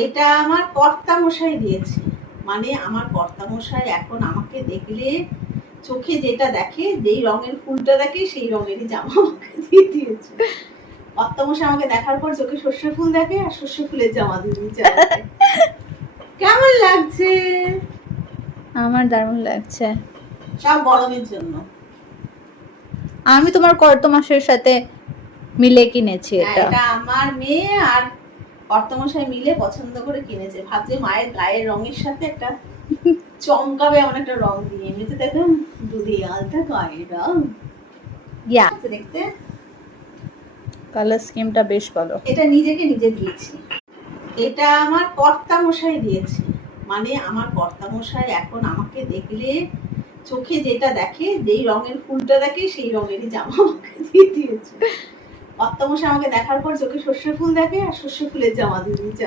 এটা আমার কর্তা মশাই দিয়েছে, মানে আমার কর্তা মশাই এখন আমাকে দেখলে চোখে যেটা দেখে, যেই রঙের ফুলটা দেখে সেই রঙেরই জামা আমাকে দিয়ে দিয়েছে। কর্তা মশাই আমাকে দেখার পর চোখে সর্ষে ফুল দেখে আর সর্ষে ফুলের জামা দিয়ে দিয়েছে। কেমন লাগছে? আমার দারুণ লাগছে। সব গরমের জন্য। আমি তোমার কর্তা মশাইয়ের সাথে মিলে কিনেছি এটা। এটা আমার মেয়ে আর কর্তামশাই মিলে পছন্দ করে কিনেছে, ভাবছে মায়ের গায়ের রঙের সাথে একটা চমকাবে এমন একটা রং দিয়ে। এমনিতে দেখুন দুধে আলতা গায়ের রং দেখতে। কালার স্কিমটা বেশ ভালো। এটা নিজেকে নিজে দিয়েছি। এটা আমার কর্তামশাই দিয়েছে, মানে আমার কর্তামশাই এখন আমাকে দেখলে চোখে যেটা দেখে, যেই রঙের ফুলটা দেখে সেই রঙেরই জামা আমাকে দিয়ে দিয়েছে। কর্তামশাই আমাকে দেখার পর চোখে সর্ষে ফুল দেখে আর সর্ষে ফুলের জামা দিয়ে দিয়েছে।